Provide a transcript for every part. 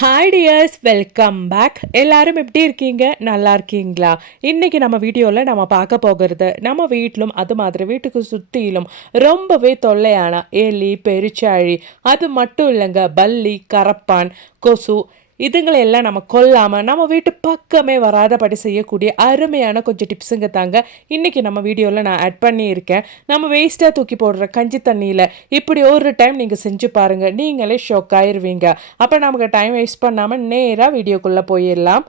Hi tears, welcome back. எல்லாரும் எப்படி இருக்கீங்க? நல்லா இருக்கீங்களா? இன்னைக்கு நம்ம வீடியோவில் நம்ம பார்க்க போகிறது நம்ம வீட்டிலும் அது மாதிரி வீட்டுக்கு சுற்றிலும் ரொம்பவே தொல்லையான எலி, பெருச்சாழி, அது மட்டும் இல்லைங்க, பல்லி, கரப்பான், கொசு இதுங்களெல்லாம் நம்ம கொல்லாமல் நம்ம வீட்டு பக்கமே வராதபடி செய்யக்கூடிய அருமையான கொஞ்சம் டிப்ஸுங்க தாங்க இன்றைக்கி நம்ம வீடியோவில் நான் ஆட் பண்ணியிருக்கேன். நம்ம வேஸ்ட்டாக தூக்கி போடுற கஞ்சி தண்ணியில் இப்படி ஒரு டைம் நீங்கள் செஞ்சு பாருங்கள், நீங்களே ஷாக் ஆயிடுவீங்க. அப்போ நமக்கு டைம் வேஸ்ட் பண்ணாமல் நேராக வீடியோக்குள்ளே போயிடலாம்.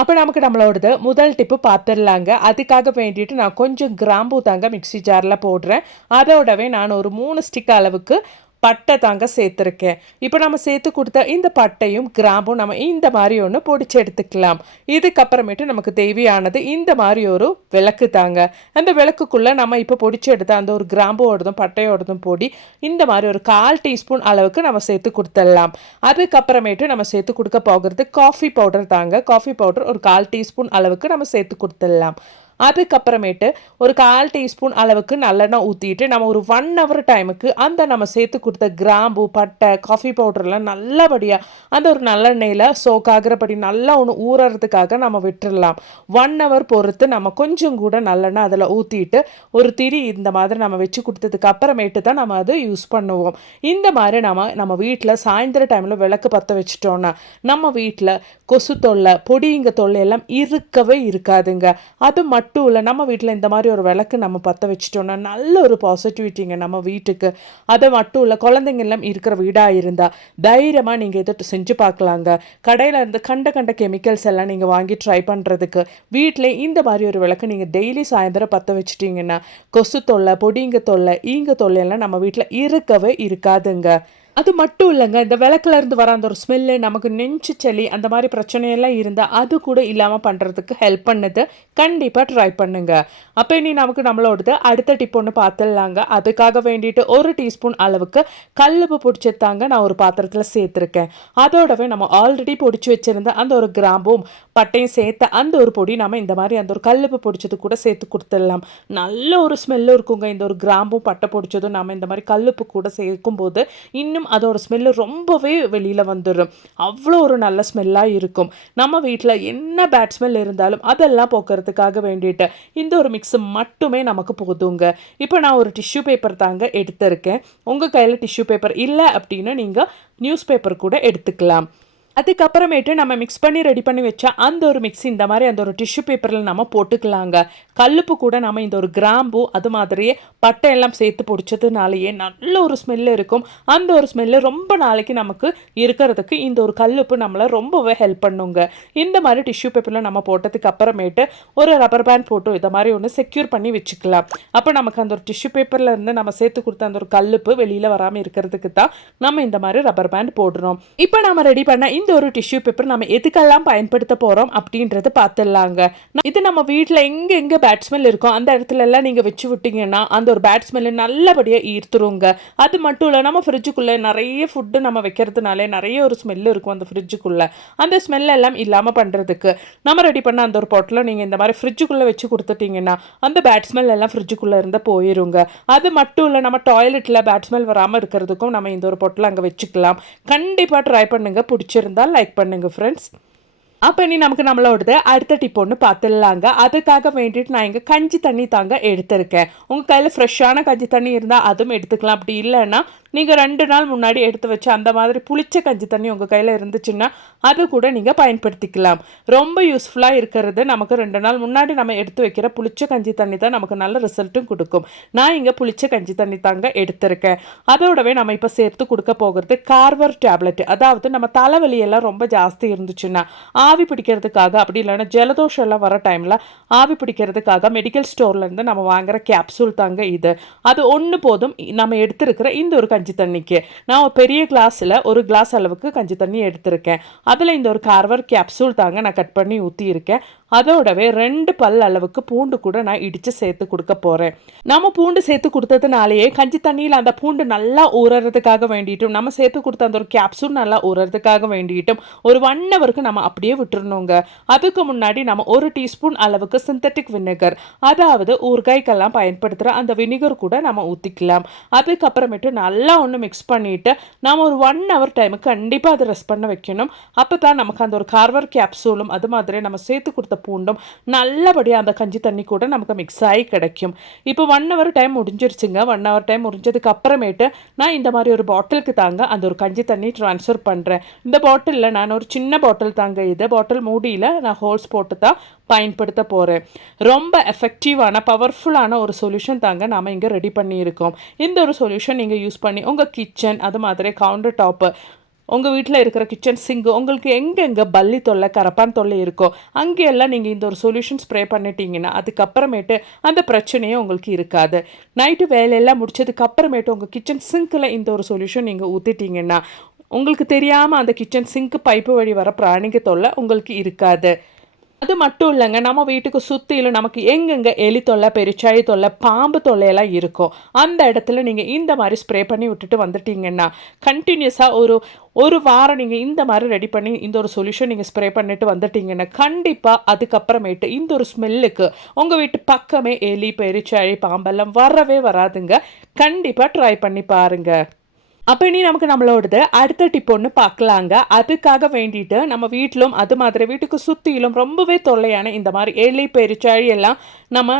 அப்போ நமக்கு நம்மளோடது முதல் டிப்பு பார்த்துடலாங்க. அதுக்காக வேண்டிட்டு நான் கொஞ்சம் கிராம்பு தாங்க மிக்சி ஜாரில் போடுறேன். அதோடவே நான் ஒரு 3 ஸ்டிக் அளவுக்கு பட்டை தாங்க சேர்த்துருக்கேன். இப்போ நம்ம சேர்த்து கொடுத்த இந்த பட்டையும் கிராம்பும் நம்ம இந்த மாதிரி ஒன்று பொடிச்சு எடுத்துக்கலாம். இதுக்கப்புறமேட்டு நமக்கு தேவையானது இந்த மாதிரி ஒரு விளக்கு தாங்க. அந்த விளக்குக்குள்ளே நம்ம இப்போ பொடிச்சு எடுத்த அந்த ஒரு கிராம்போடதும் பட்டையோடதும் பொடி இந்த மாதிரி ஒரு 1/4 டீஸ்பூன் அளவுக்கு நம்ம சேர்த்து கொடுத்துடலாம். அதுக்கப்புறமேட்டு நம்ம சேர்த்து கொடுக்க போகிறது காஃபி பவுடர் தாங்க. காஃபி பவுடர் ஒரு 1/4 டீஸ்பூன் அளவுக்கு நம்ம சேர்த்து கொடுத்துடலாம். அதுக்கப்புறமேட்டு ஒரு 1/4 டீஸ்பூன் அளவுக்கு நல்லெண்ணெய் ஊற்றிட்டு நம்ம ஒரு 1 ஹவர் டைமுக்கு அந்த நம்ம சேர்த்து கொடுத்த கிராம்பு, பட்டை, காஃபி பவுடர்லாம் நல்லபடியாக அந்த ஒரு நல்லெண்ணெயில் சோக் ஆகிறபடி நல்லா ஒன்று ஊறுறதுக்காக நம்ம விட்டுடலாம். 1 ஹவர் பொறுத்து நம்ம கொஞ்சம் கூட நல்லெண்ணெய் அதில் ஊற்றிட்டு ஒரு திரி இந்த மாதிரி நம்ம வச்சு கொடுத்ததுக்கு அப்புறமேட்டு தான் நம்ம அதை யூஸ் பண்ணுவோம். இந்த மாதிரி நம்ம வீட்டில் சாயந்தர டைமில் விளக்கு பற்ற வச்சுட்டோன்னா நம்ம வீட்டில் கொசு தொல்லை, பொடிங்க தொல்லை எல்லாம் இருக்கவே இருக்காதுங்க. அது மட்டும் இல்லை, நம்ம வீட்டில் இந்த மாதிரி ஒரு விளக்கு நம்ம பற்ற வச்சுட்டோன்னா நல்ல ஒரு பாசிட்டிவிட்டிங்க நம்ம வீட்டுக்கு. அதை மட்டும் இல்லை, குழந்தைங்க எல்லாம் இருக்கிற வீடாக இருந்தால் தைரியமாக நீங்கள் இதை செஞ்சு பார்க்கலாங்க. கடையில் இருந்து கண்ட கெமிக்கல்ஸ் எல்லாம் நீங்கள் வாங்கி ட்ரை பண்ணுறதுக்கு வீட்டில் இந்த மாதிரி ஒரு விளக்கு நீங்கள் டெய்லி சாயந்தரம் பற்ற வச்சுட்டிங்கன்னா கொசு தொல்லை, பொடிங்க தொல்லை, ஈங்க தொல்லையெல்லாம் நம்ம வீட்டில் இருக்கவே இருக்காதுங்க. அது மட்டும் இல்லைங்க, இந்த விளக்குல இருந்து வர அந்த ஒரு ஸ்மெல்லு நமக்கு நெஞ்சு சளி அந்த மாதிரி பிரச்சனையெல்லாம் இருந்தால் அது கூட இல்லாமல் பண்ணுறதுக்கு ஹெல்ப் பண்ணுது. கண்டிப்பாக ட்ரை பண்ணுங்க. அப்போ இனி நமக்கு நம்மளோடது அடுத்த டிப் ஒன்று பார்த்துடலாங்க. அதுக்காக வேண்டிட்டு 1 டீஸ்பூன் அளவுக்கு கல்லுப்பு பொடிச்சதாங்க நான் ஒரு பாத்திரத்தில் சேர்த்துருக்கேன். அதோடவே நம்ம ஆல்ரெடி பொடிச்சு வச்சுருந்த அந்த ஒரு கிராம்பும் பட்டையும் சேர்த்த அந்த ஒரு பொடி நம்ம இந்த மாதிரி அந்த ஒரு கல்லுப்பு பொடிச்சது கூட சேர்த்து கொடுத்துடலாம். நல்ல ஒரு ஸ்மெல்லும் இருக்குங்க. இந்த ஒரு கிராம்பும் பட்டை பொடிச்சதும் நம்ம இந்த மாதிரி கல்லுப்பு கூட சேர்க்கும்போது இன்னும் அதோட ஸ்மெல்லு ரொம்பவே வெளியில் வந்துடும். அவ்வளோ ஒரு நல்ல ஸ்மெல்லாக இருக்கும். நம்ம வீட்டில் என்ன பேட் ஸ்மெல் இருந்தாலும் அதெல்லாம் போக்குறதுக்காக வேண்டிட்டு இந்த ஒரு மிக்ஸு மட்டுமே நமக்கு போதுங்க. இப்போ நான் ஒரு டிஷ்யூ பேப்பர் தாங்க எடுத்திருக்கேன். உங்கள் கையில் டிஷ்யூ பேப்பர் இல்லை அப்படின்னா நீங்கள் நியூஸ் பேப்பர் கூட எடுத்துக்கலாம். அதுக்கப்புறமேட்டு நம்ம மிக்ஸ் பண்ணி ரெடி பண்ணி வச்சா அந்த ஒரு மிக்ஸ் இந்த மாதிரி அந்த ஒரு டிஷ்யூ பேப்பரில் நம்ம போட்டுக்கலாங்க. கல்லுப்பு கூட நம்ம இந்த ஒரு கிராம்பு அது மாதிரியே பட்டை எல்லாம் சேர்த்து பிடிச்சதுனாலேயே நல்ல ஒரு ஸ்மெல்லு இருக்கும். அந்த ஒரு ஸ்மெல்லு ரொம்ப நாளைக்கு நமக்கு இருக்கிறதுக்கு இந்த ஒரு கல்லுப்பு நம்மளை ரொம்பவே ஹெல்ப் பண்ணுங்க. இந்த மாதிரி டிஷ்யூ பேப்பரில் நம்ம போட்டதுக்கு அப்புறமேட்டு ஒரு ரப்பர் பேண்ட் போட்டு இதை மாதிரி ஒன்று செக்யூர் பண்ணி வச்சுக்கலாம். அப்போ நமக்கு அந்த ஒரு டிஷ்யூ பேப்பரில் இருந்து நம்ம சேர்த்து கொடுத்த அந்த ஒரு கல்லுப்பு வெளியில் வராமல் இருக்கிறதுக்கு தான் நம்ம இந்த மாதிரி ரப்பர் பேண்ட் போடுறோம். இப்போ நம்ம ரெடி பண்ண இந்த ஒரு டிஷ்யூ பேப்பர் நம்ம எதுக்கெல்லாம் பயன்படுத்த போறோம் அப்படின்றத பார்த்துடலாங்க. இது நம்ம வீட்டில் எங்க பேட் ஸ்மெல் இருக்கோ அந்த இடத்துல எல்லாம் நீங்க வச்சு விட்டீங்கன்னா அந்த ஒரு பேட் ஸ்மெல் நல்லபடியாக ஈர்த்துருங்க. அது மட்டும் இல்லை, நம்ம ஃப்ரிட்ஜுக்குள்ளே நிறைய ஃபுட்டு நம்ம வைக்கிறதுனாலே நிறைய ஒரு ஸ்மெல் இருக்கும் அந்த ஃப்ரிட்ஜுக்குள்ளே. அந்த ஸ்மெல் எல்லாம் இல்லாமல் பண்ணுறதுக்கு நம்ம ரெடி பண்ண அந்த ஒரு பாட்டில் நீங்கள் இந்த மாதிரி ஃப்ரிட்ஜுக்குள்ளே வச்சு கொடுத்துட்டீங்கன்னா அந்த பேட் ஸ்மெல் எல்லாம் ஃப்ரிட்ஜுக்குள்ளே இருந்தால் போயிருங்க. அது மட்டும் இல்லை, நம்ம டாய்லெட்டில் பேட் ஸ்மெல் வராமல் இருக்கிறதுக்கும் நம்ம இந்த ஒரு பாட்டில் அங்கே வச்சுக்கலாம். கண்டிப்பாக ட்ரை பண்ணுங்க. பிடிச்சிருந்தால் லைக் பண்ணுங்க ஃப்ரெண்ட்ஸ். அப்போ இனி நமக்கு நம்மளோடது அடுத்த டிப் ஒன்று பார்த்துடலாங்க. அதுக்காக வேண்டிட்டு நான் இங்கே கஞ்சி தண்ணி தாங்க எடுத்திருக்கேன். உங்கள் கையில் ஃப்ரெஷ்ஷான கஞ்சி தண்ணி இருந்தால் அதுவும் எடுத்துக்கலாம். அப்படி இல்லைன்னா நீங்கள் 2 நாள் முன்னாடி எடுத்து வச்சு அந்த மாதிரி புளிச்ச கஞ்சி தண்ணி உங்கள் கையில் இருந்துச்சுன்னா அது கூட நீங்கள் பயன்படுத்திக்கலாம். ரொம்ப யூஸ்ஃபுல்லாக இருக்கிறது நமக்கு 2 நாள் முன்னாடி நம்ம எடுத்து வைக்கிற புளிச்ச கஞ்சி தண்ணி தான் நமக்கு நல்ல ரிசல்ட்டும் கொடுக்கும். நான் இங்கே புளிச்ச கஞ்சி தண்ணி தாங்க எடுத்திருக்கேன். அதோடவே நம்ம இப்போ சேர்த்து கொடுக்க போகிறது கார்வர் டேப்லெட். அதாவது நம்ம தலைவலியெல்லாம் ரொம்ப ஜாஸ்தி இருந்துச்சுன்னா ஆவி பிடிக்கிறதுக்காக, அப்படி இல்லைன்னா ஜலதோஷம் எல்லாம் வர டைமில் ஆவி பிடிக்கிறதுக்காக மெடிக்கல் ஸ்டோர்லேருந்து நம்ம வாங்குகிற கேப்சூல் தாங்க இது. அது ஒன்று போதும் நம்ம எடுத்திருக்கிற இந்த ஒரு கஞ்சி தண்ணிக்கு. நான் ஒரு பெரிய கிளாஸில் ஒரு கிளாஸ் அளவுக்கு கஞ்சி தண்ணி எடுத்திருக்கேன். அதில் இந்த ஒரு கார்வர் கேப்சூல் தாங்க நான் கட் பண்ணி ஊற்றியிருக்கேன். அதோடவே 2 பல் அளவுக்கு பூண்டு கூட நான் இடித்து சேர்த்து கொடுக்க போகிறேன். நம்ம பூண்டு சேர்த்து கொடுத்ததுனாலேயே கஞ்சி தண்ணியில் அந்த பூண்டு நல்லா ஊறுறதுக்காக வேண்டிட்டும் நம்ம சேர்த்து கொடுத்த அந்த ஒரு கேப்சூல் நல்லா ஊறுறதுக்காக வேண்டிட்டும் ஒரு 1 ஹவருக்கு நம்ம அப்படியே விட்டுறணுங்க. அதுக்கு முன்னாடி நம்ம 1 டீஸ்பூன் அளவுக்கு சிந்தட்டிக் வினிகர், அதாவது ஊறுகாய்க்கெல்லாம் பயன்படுத்துகிற அந்த வினிகர் கூட நம்ம ஊற்றிக்கலாம். அதுக்கப்புறமேட்டு நல்லா ஒன்று மிக்ஸ் பண்ணிவிட்டு நம்ம ஒரு 1 ஹவர் டைமுக்கு கண்டிப்பாக அதை ரெஸ்ட் பண்ண வைக்கணும். அப்போ தான் நமக்கு அந்த ஒரு கார்வர் கேப்சூலும் அது மாதிரி நம்ம சேர்த்து கொடுத்த பூண்டும் நல்லபடியாக அந்த கஞ்சி தண்ணி கூட நமக்கு மிக்ஸ் ஆகி கிடைக்கும். இப்போ 1 ஹவர் டைம் முடிஞ்சிருச்சுங்க. 1 ஹவர் டைம் முடிஞ்சதுக்கு அப்புறமேட்டு நான் இந்த மாதிரி ஒரு பாட்டிலுக்கு தாங்க அந்த ஒரு கஞ்சி தண்ணி ட்ரான்ஸ்ஃபர் பண்ணுறேன். இந்த பாட்டிலில் நான் ஒரு சின்ன பாட்டில் தாங்க, இது பாட்டில் மூடியில் நான் ஹோல்ஸ் போட்டு தான் பயன்படுத்த போகிறேன். ரொம்ப எஃபெக்டிவான பவர்ஃபுல்லான ஒரு சொல்யூஷன் தாங்க நாம் இங்கே ரெடி பண்ணியிருக்கோம். இந்த ஒரு சொல்யூஷன் நீங்கள் யூஸ் பண்ணி உங்கள் கிச்சன் அது மாதிரி கவுண்டர் டாப்பு, உங்கள் வீட்டில் இருக்கிற கிச்சன் சிங்கு, உங்களுக்கு எங்கெங்கே பல்லி தொல்லை கரப்பான் தொல்லை இருக்கோ அங்கேயெல்லாம் நீங்கள் இந்த ஒரு சொல்யூஷன் ஸ்ப்ரே பண்ணிட்டீங்கன்னா அதுக்கப்புறமேட்டு அந்த பிரச்சனையே உங்களுக்கு இருக்காது. நைட்டு வேலையெல்லாம் முடிச்சதுக்கு அப்புறமேட்டு உங்கள் கிச்சன் சிங்கில் இந்த ஒரு சொல்யூஷன் நீங்கள் ஊற்றிட்டீங்கன்னா உங்களுக்கு தெரியாமல் அந்த கிச்சன் சிங்க்கு பைப்பு வழி வர பிராணிங்க தொல்லை உங்களுக்கு இருக்காது. அது மட்டும் இல்லைங்க, நம்ம வீட்டுக்கு சுற்றிலும் நமக்கு எங்கெங்கே எலி தொல்லை, பெருச்சாழி தொல்லை, பாம்பு தொல்லையெல்லாம் இருக்கும். அந்த இடத்துல நீங்கள் இந்த மாதிரி ஸ்ப்ரே பண்ணி விட்டுட்டு வந்துட்டீங்கன்னா கண்டினியூஸாக ஒரு வாரம் நீங்கள் இந்த மாதிரி ரெடி பண்ணி இந்த ஒரு சொல்யூஷன் நீங்கள் ஸ்ப்ரே பண்ணிட்டு வந்துட்டீங்கன்னா கண்டிப்பாக அதுக்கப்புறமேட்டு இந்த ஒரு ஸ்மெல்லுக்கு உங்கள் வீட்டு பக்கமே எலி, பெருச்சாழி, பாம்பெல்லாம் வரவே வராதுங்க. கண்டிப்பாக ட்ரை பண்ணி பாருங்கள். அப்போ இனி நமக்கு நம்மளோடது அடுத்த டிப் ஒன்று பார்க்கலாங்க. அதுக்காக வேண்டிட்டு நம்ம வீட்டிலும் அது மாதிரி வீட்டுக்கு சுற்றிலும் ரொம்பவே தொல்லையான இந்த மாதிரி எலி, பெருச்சாழி எல்லாம்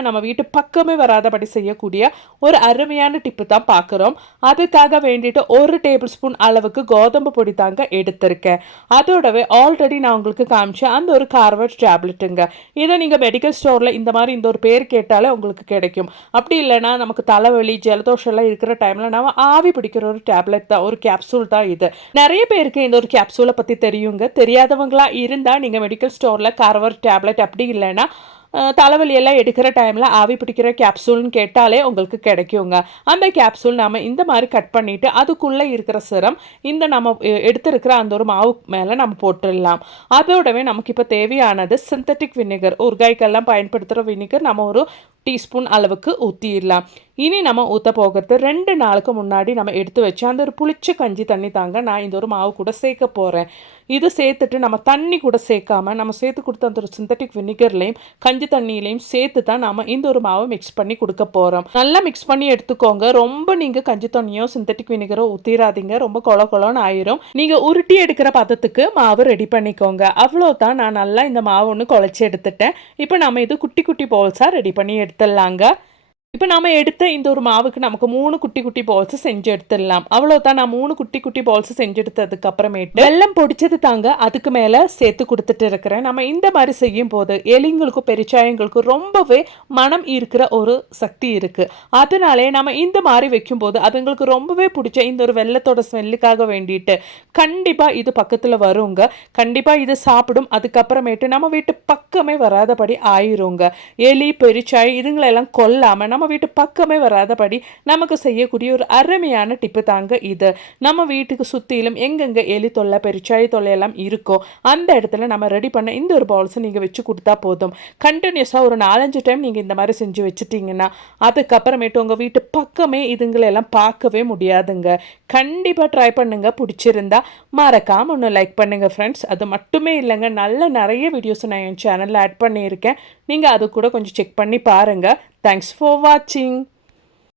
நம்ம வீட்டு பக்கமே வராதபடி செய்யக்கூடிய ஒரு அருமையான டிப்பு தான் பார்க்குறோம். அதுக்காக வேண்டிட்டு 1 டேபிள் ஸ்பூன் அளவுக்கு கோதம்பு பொடி தாங்க எடுத்திருக்கேன். அதோடவே ஆல்ரெடி நான் உங்களுக்கு காமிச்சேன் அந்த ஒரு கார்வர்ட் டேப்லெட்டுங்க. இதை நீங்கள் மெடிக்கல் ஸ்டோரில் இந்த மாதிரி இந்த ஒரு பேர் கேட்டாலே உங்களுக்கு கிடைக்கும். அப்படி இல்லைன்னா நமக்கு தலைவலி, ஜலதோஷம் எல்லாம் இருக்கிற டைமில் நம்ம ஆவி பிடிக்கிற ஒரு டேப்லெட் தான், ஒரு கேப்சூல் தான் இது. நிறைய பேருக்கு இந்த ஒரு கேப்சூலை பற்றி தெரியுங்க. தெரியாதவங்களா இருந்தால் நீங்கள் மெடிக்கல் ஸ்டோரில் கார்வர் டேப்லெட் அப்படி இல்லைன்னா தலைவலியெல்லாம் எடுக்கிற டைமில் ஆவி பிடிக்கிற கேப்சூல்னு கேட்டாலே உங்களுக்கு கிடைக்குங்க. அந்த கேப்சூல் நாம் இந்த மாதிரி கட் பண்ணிவிட்டு அதுக்குள்ளே இருக்கிற சிரம் இந்த நம்ம எடுத்துருக்கிற அந்த ஒரு மாவு மேலே நம்ம போட்டுடலாம். அதோடவே நமக்கு இப்போ தேவையானது சிந்தட்டிக் வினிகர், ஊறுகாய்க்கெல்லாம் பயன்படுத்துகிற வினிகர் நம்ம ஒரு டீஸ்பூன் அளவுக்கு ஊற்றிடலாம். இனி நம்ம ஊற்ற போகிறது 2 நாளுக்கு முன்னாடி நம்ம எடுத்து வச்சு அந்த ஒரு புளிச்ச கஞ்சி தண்ணி தாங்க நான் இந்த ஒரு மாவு கூட சேர்க்க போகிறேன். இது சேர்த்துட்டு நம்ம தண்ணி கூட சேர்க்காம நம்ம சேர்த்து கொடுத்த அந்த ஒரு சிந்தட்டிக் வினிகர்லையும் கஞ்சி தண்ணியிலையும் சேர்த்து தான் நம்ம இந்த ஒரு மாவை மிக்ஸ் பண்ணி கொடுக்க போகிறோம். நல்லா மிக்ஸ் பண்ணி எடுத்துக்கோங்க. ரொம்ப நீங்கள் கஞ்சி தண்ணியோ சிந்தட்டிக் வினிகரோ ஊற்றிடாதீங்க, ரொம்ப கொலன்னு ஆயிரும். நீங்கள் உருட்டி எடுக்கிற பதத்துக்கு மாவு ரெடி பண்ணிக்கோங்க. அவ்வளோதான். நான் நல்லா இந்த மாவு ஒன்று குழச்சி எடுத்துட்டேன். இப்போ நம்ம இது குட்டி குட்டி பால்ஸாக ரெடி பண்ணி எடுத்துடலாங்க. இப்போ நாம் எடுத்த இந்த ஒரு மாவுக்கு நமக்கு 3 குட்டி குட்டி பால்ஸ் செஞ்சு எடுத்துடலாம். அவ்வளோதான். நான் 3 குட்டி குட்டி பால்ஸ் செஞ்சு எடுத்ததுக்கு அப்புறமேட்டு வெல்லம் பொடிச்சது தாங்க அதுக்கு மேலே சேர்த்து கொடுத்துட்டு இருக்கிறேன். நம்ம இந்த மாதிரி செய்யும் போது எலிங்களுக்கும் பெருச்சாயங்களுக்கும் ரொம்பவே மனம் இருக்கிற ஒரு சக்தி இருக்குது. அதனாலே நம்ம இந்த மாதிரி வைக்கும்போது அதுங்களுக்கு ரொம்பவே பிடிச்ச இந்த ஒரு வெள்ளத்தோட ஸ்மெல்லுக்காக வேண்டிட்டு கண்டிப்பாக இது பக்கத்தில் வருங்க. கண்டிப்பாக இது சாப்பிடும். அதுக்கப்புறமேட்டு நம்ம வீட்டு பக்கமே வராதபடி ஆயிருங்க. எலி, பெருச்சாய் இதுங்களெல்லாம் கொல்லாமல் நம்ம வீட்டு பக்கமே வராதபடி நமக்கு செய்யக்கூடிய ஒரு அருமையான டிப்பு தாங்க இது. நம்ம வீட்டுக்கு சுற்றிலும் எங்கெங்கே எலி தொல்லை, பெருச்சாழி தொல்லை எல்லாம் இருக்கோ அந்த இடத்துல நம்ம ரெடி பண்ண இந்த ஒரு பால்ஸை நீங்கள் வச்சு கொடுத்தா போதும். கண்டினியூஸாக ஒரு 4-5 டைம் நீங்கள் இந்த மாதிரி செஞ்சு வச்சுட்டிங்கன்னா அதுக்கப்புறமேட்டு உங்கள் வீட்டு பக்கமே இதுங்களெல்லாம் பார்க்கவே முடியாதுங்க. கண்டிப்பாக ட்ரை பண்ணுங்கள். பிடிச்சிருந்தா மறக்காமல் ஒன்று லைக் பண்ணுங்கள் ஃப்ரெண்ட்ஸ். அது மட்டுமே இல்லைங்க, நிறைய வீடியோஸ் நான் என் சேனலில் ஆட் பண்ணியிருக்கேன். நீங்கள் அது கூட கொஞ்சம் செக் பண்ணி பாருங்கள். Thanks for watching.